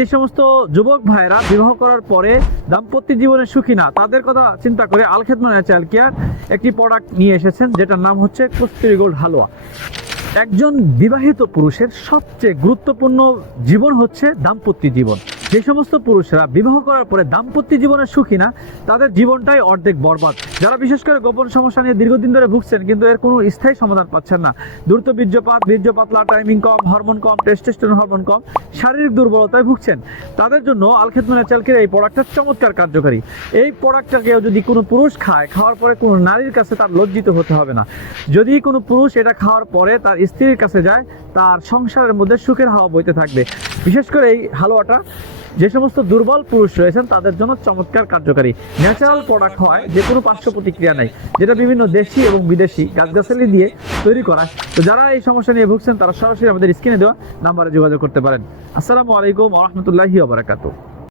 যে সমস্ত যুবক ভাইরা বিবাহ করার পরে দাম্পত্য জীবনে সুখী না, তাদের কথা চিন্তা করে আল খেদমত ন্যাচারাল কেয়ার একটি প্রোডাক্ট নিয়ে এসেছেন, যেটার নাম হচ্ছে কস্তুরি গোল্ড হালুয়া। একজন বিবাহিত পুরুষের সবচেয়ে গুরুত্বপূর্ণ জীবন হচ্ছে দাম্পত্য জীবন। যে সমস্ত পুরুষরা বিবাহ করার পরে দাম্পত্য জীবনে সুখী না, তাদের জীবনটাই অর্ধেক বরবাদ। যারা বিশেষ করে গোপন সমস্যা নিয়ে দীর্ঘদিন ধরে ভুগছেন কিন্তু এর কোনো স্থায়ী সমাধান পাচ্ছেন না, দ্রুত বীর্যপাত, বীর্য পাতলা, টাইমিং কম, হরমোন কম, টেস্টোস্টেরন হরমোন কম, শারীরিক দুর্বলতায় ভুগছেন, তাদের জন্য আল খেদমত ন্যাচারাল কেয়ার এই প্রোডাক্টটা চমৎকার কার্যকারী। এই প্রোডাক্টটাকে যদি কোনো পুরুষ খায়, খাওয়ার পরে কোনো নারীর কাছে তার লজ্জিত হতে হবে না। যদি কোনো পুরুষ এটা খাওয়ার পরে তার স্ত্রীর কাছে যায়, তার সংসারের মধ্যে সুখের হাওয়া বইতে থাকবে। বিশেষ করে এই হালুয়াটা যে সমস্ত দুর্বল পুরুষ রয়েছেন তাদের জন্য চমৎকার কার্যকারী। ন্যাচারাল প্রোডাক্ট হয়, যে কোনো পার্শ্ব প্রতিক্রিয়া নেই, যেটা বিভিন্ন দেশি এবং বিদেশি গাছগাছালি দিয়ে তৈরি করা। তো যারা এই সমস্যা নিয়ে ভুগছেন তারা সরাসরি আমাদের স্ক্রিনে দেওয়া নাম্বারে যোগাযোগ করতে পারেন। আসসালামু আলাইকুম ওয়া রাহমাতুল্লাহি ওয়া বারাকাতুহু।